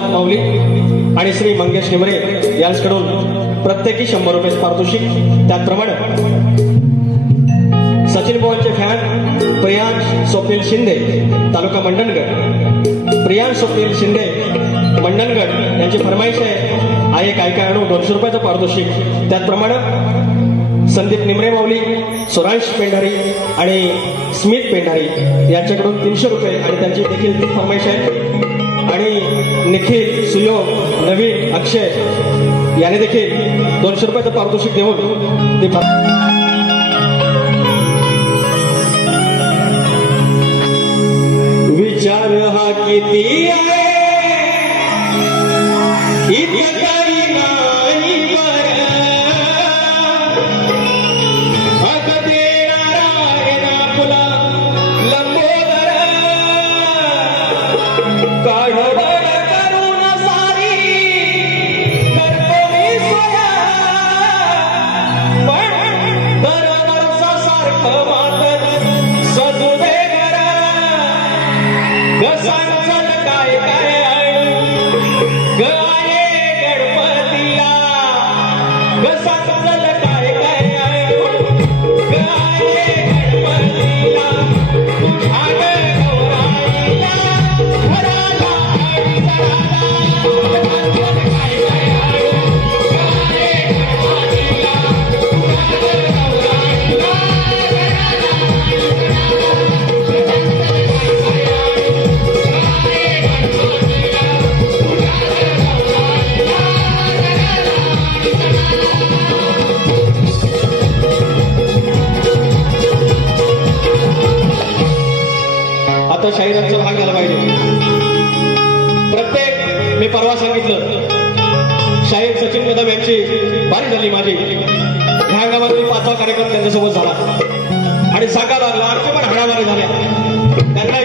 श्री माऊली आणि श्री मंगेश हिमरे यांच्याकडून प्रत्येकी शंभर रुपये पारितोषिक. त्याचप्रमाणे सचिन पवारचे फॅन प्रियांश स्वप्नील शिंदे तालुका मंडणगड. प्रियांश स्वप्नील शिंदे मंडणगड यांची फरमाईश आहे. आई काय काय आणू? दोनशे रुपयाचं पारितोषिक. त्याचप्रमाणे संदीप निमरे माऊली सुरांश पेंढारी आणि स्मित पेंढारी यांच्याकडून तीनशे रुपये आणि त्यांची देखील फरमाईश आहे. आणि निखिल सुयोग नवीन अक्षय. याने देखील दोनशे रुपयाचं पारितोषिक देऊन ते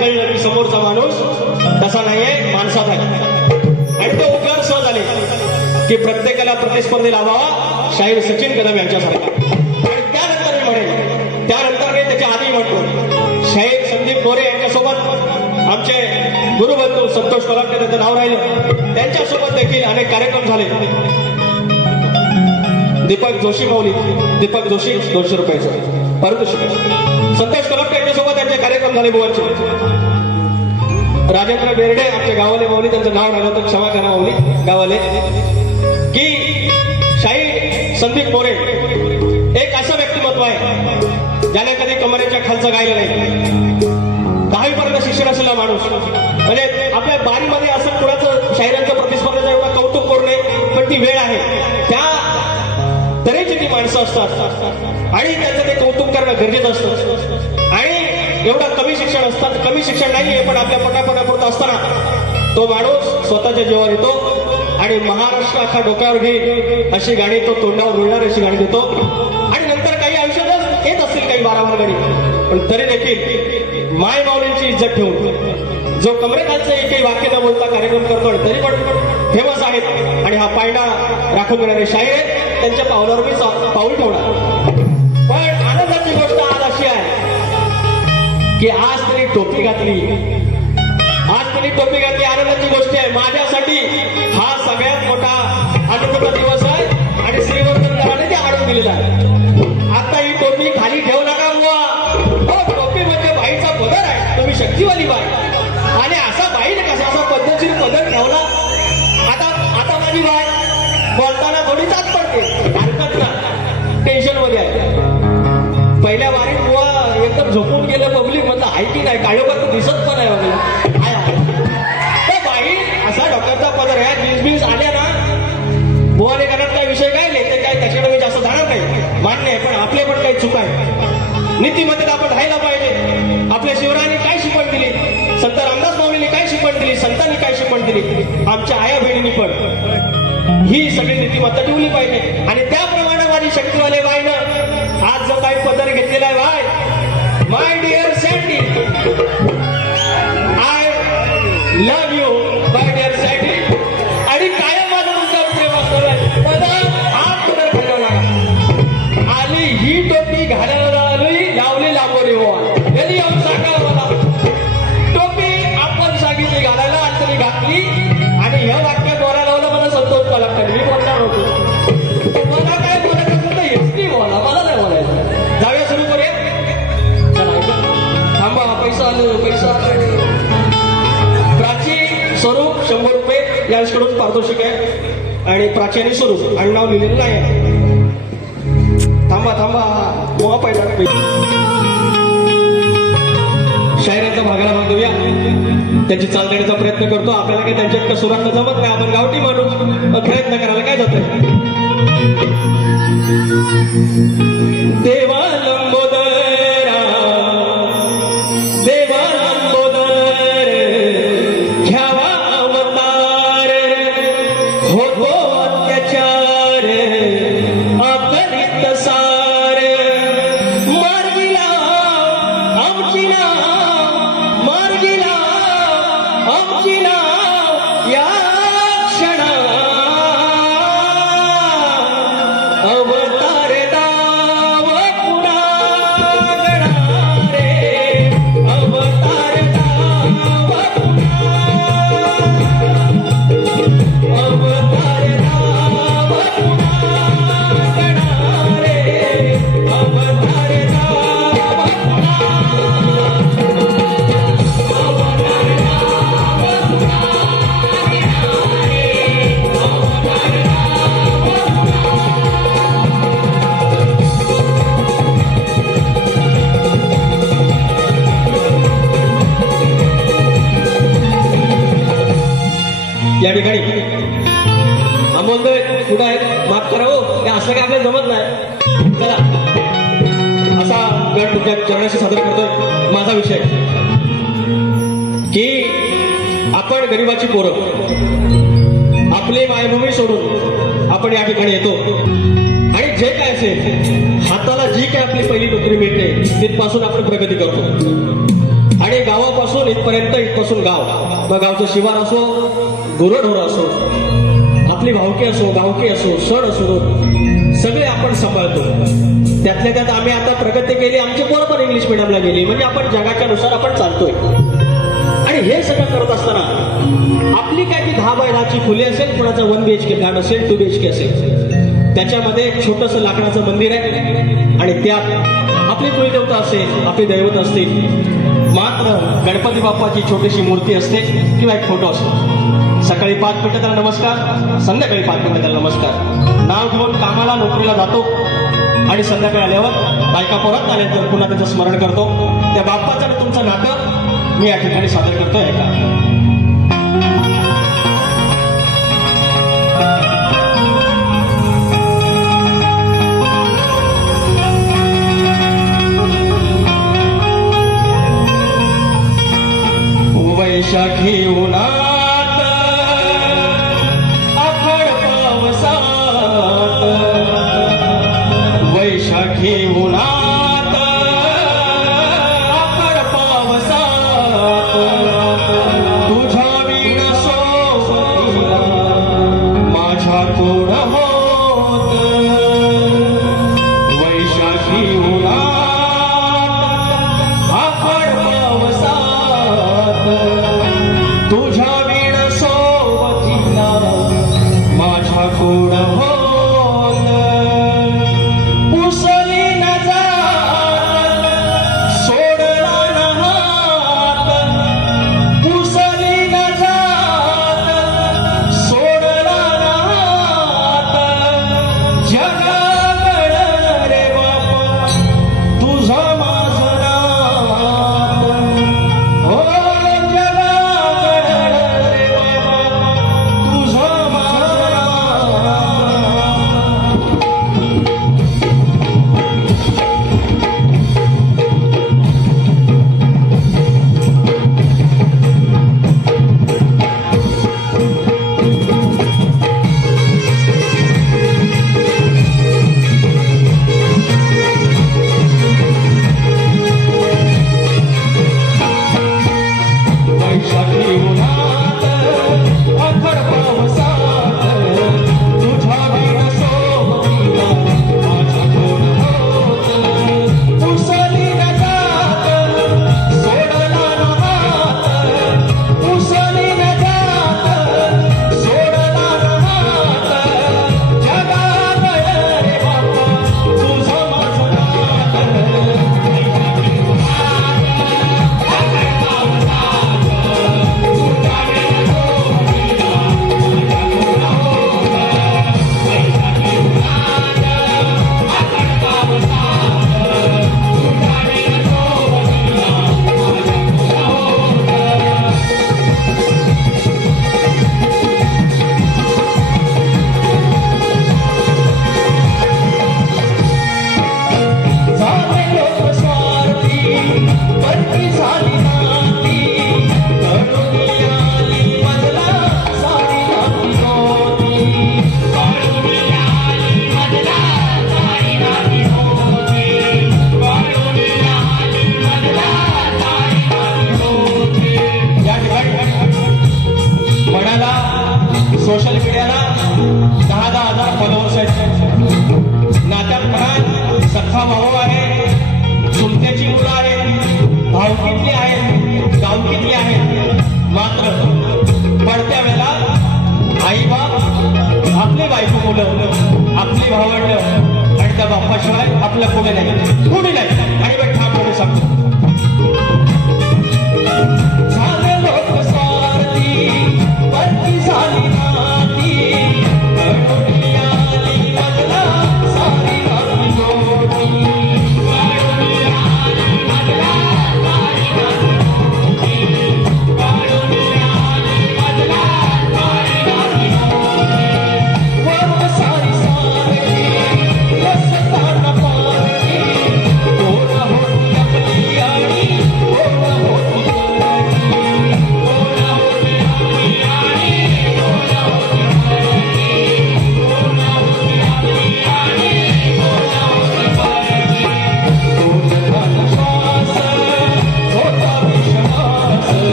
कळलं की समोरचा माणूस तसा नाहीये माणसात आहे. आणि तो उपकार सहज आले की प्रत्येकाला प्रतिस्पर्धी लावावा शाहीर सचिन कदम यांच्यासारखा. आणि त्यानंतर मी म्हणेन त्यानंतर मी त्याच्या आधी म्हणतो शाहीर संदीप मोरे यांच्यासोबत आमचे गुरुबंधू संतोष कोल्हाटे त्यांचं नाव राहिलं. त्यांच्यासोबत देखील अनेक कार्यक्रम झाले. दीपक जोशी मौली दीपक जोशी दोनशे रुपयाचं. परंतु संतोष कोल्हाटे यांच्यासोबत त्यांचे झाले बुवांचे. राजेंद्र बेर्डे आमच्या गावाले माऊली त्यांचं नाव राहिलं होतं क्षमा करा माऊली गावाले. की शाहीर संदीप मोरे एक असं व्यक्तिमत्व आहे ज्याने कधी कमरेच्या खालचं गायलं नाही. दहावीपर्यंत शिक्षण असलेला माणूस. म्हणजे आपल्या बारीमध्ये असं कुणाचं शाहिरांचं प्रतिस्पर्धेचा एवढा कौतुक करू नये पण ती वेळ आहे. त्या तऱ्हेची ती माणसं असतात. आणि त्यांचं ते कौतुक करणं गरजेचं असतं. आणि एवढं कमी शिक्षण असतात कमी शिक्षण नाहीये पण आपल्या पटापटापुरतं असताना तो माणूस स्वतःच्या जीवावर येतो आणि महाराष्ट्र अख्खा डोक्यावर घेईल अशी गाणी तो तोंडावर रुळणार अशी गाणी देतो. आणि नंतर काही आयुष्यातच येत असतील काही बारावर गाणी पण तरी देखील माय माऊलींची इज्जत ठेवून जो कमरेखालचं एकही वाक्य न बोलता कार्यक्रम करतो तरी पण फेमस आहेत आणि हा पायडा राखून घेणारे शाहीर आहेत त्यांच्या पावलावर मी पाऊल ठेवणार. की आज तरी टोपी घातली. आज तरी टोपी घातली. आनंदाची गोष्ट आहे. माझ्यासाठी हा सगळ्यात मोठा आनंदाचा दिवस आहे आणि श्रीवर्धन ते आणून दिलेला आहे. आता ही टोपी खाली ठेवू नका बुवा. हो टोपी म्हणजे बाईचा पदर आहे. तुम्ही शक्तीवाली बाई. आणि असा बाई बाईने कसा असा पद्धतशीर पदर ठेवला. आता आता माझी बाय बोलताना थोडी जात पडते. हरकत ना टेन्शनमध्ये आहे. पहिल्या वारीत बुवा एकदम झोपून गेलं पब्लिक मधलं आहे की नाही? काळोखात दिसत पण आहे वगैरे आहे, आहे. बाई असा डॉक्टरचा पदर ह्या जीन्स बीज आल्या ना बुवाने करत काय विषय काय ते काय त्याच्याकडे मी जास्त जाणार नाही. मान्य आहे पण आपले पण काही चूक आहे. नीतीमध्ये आपण राहायला पाहिजे. आपल्या शिवरायांनी काय शिकवण दिली? संत रामदास माऊलीने काय शिकवण दिली? संतांनी काय शिकवण दिली? आमच्या आया बहिणींनी पण. ही सगळी नीतिमत्ता ठेवली पाहिजे. आणि त्याप्रमाणे माझी शक्तीवाले बाईनं आज जो काही पदर घेतलेला आहे बाय सँडी आय पारितोषिक आहे. आणि प्राच्याने स्वरूप आणि नाव लिहिलेलं नाही थांबा थांबा मोहा पहिला शायरांचा भागाला भाग देऊया. त्यांची चाल देण्याचा प्रयत्न करतो. आपल्याला काही त्यांच्या इतकं जमत नाही. आपण गावठी माणूस. प्रयत्न करायला काय जातं? देवा लंबोदर माफ करा हो असं काय आपल्याला जमत नाही. चला. असा गण तुमच्या चरणाशी सादर करतोय माझा विषय. की आपण गरिबाची पोरं. आपली मायभूमी सोडून आपण या ठिकाणी येतो. आणि जे काय असेल हाताला जी काय आपली पहिली नोकरी मिळते तिथपासून आपण प्रगती करतो. आणि गावापासून इथपर्यंत इथपासून गाव. मग गावचं शिवार असो गुरढोर असो आपली भावकी असो गावकी असो सण असो सगळे आपण सांभाळतो. त्यातल्या त्यात आम्ही आता प्रगती केली आमची बरोबर इंग्लिश मिडियमला गेली म्हणजे आपण जगाच्या नुसार आपण चालतोय. आणि हे सगळं करत असताना आपली काय ती दहा बाय दहाची खुली असेल कुणाचं one B H K flat असेल टू बी एच के असेल त्याच्यामध्ये एक छोटस लाकडाचं मंदिर आहे. आणि त्यात आपली कुलदेवता असेल आपली दैवत असतील मात्र गणपती बाप्पाची छोटीशी मूर्ती असते किंवा एक फोटो असतो. सकाळी पाच मिनिटं त्याला नमस्कार संध्याकाळी पाच मिनिटं त्याला नमस्कार. नाव घेऊन कामाला नोकरीला जातो आणि संध्याकाळी आल्यावर बायका परत आल्यानंतर पुन्हा त्याचं स्मरण करतो. त्या बाप्पाचं आणि तुमचं नातं मी या ठिकाणी सादर करतोय ऐका. वैशाखी उन्हात वैशाखी उन्हात